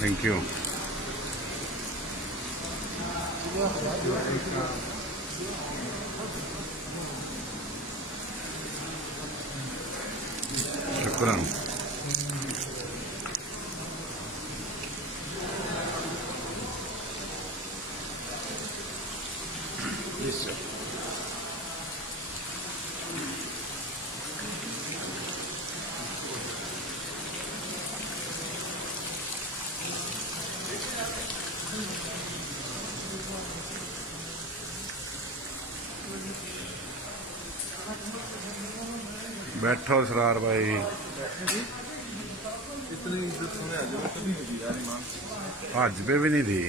Thank you. शुक्रान. Yes, sir. बैठो सरार भाई. इतनी इज्जत हमें आज पे भी नहीं दी यार. ईमान आज पे भी नहीं दी.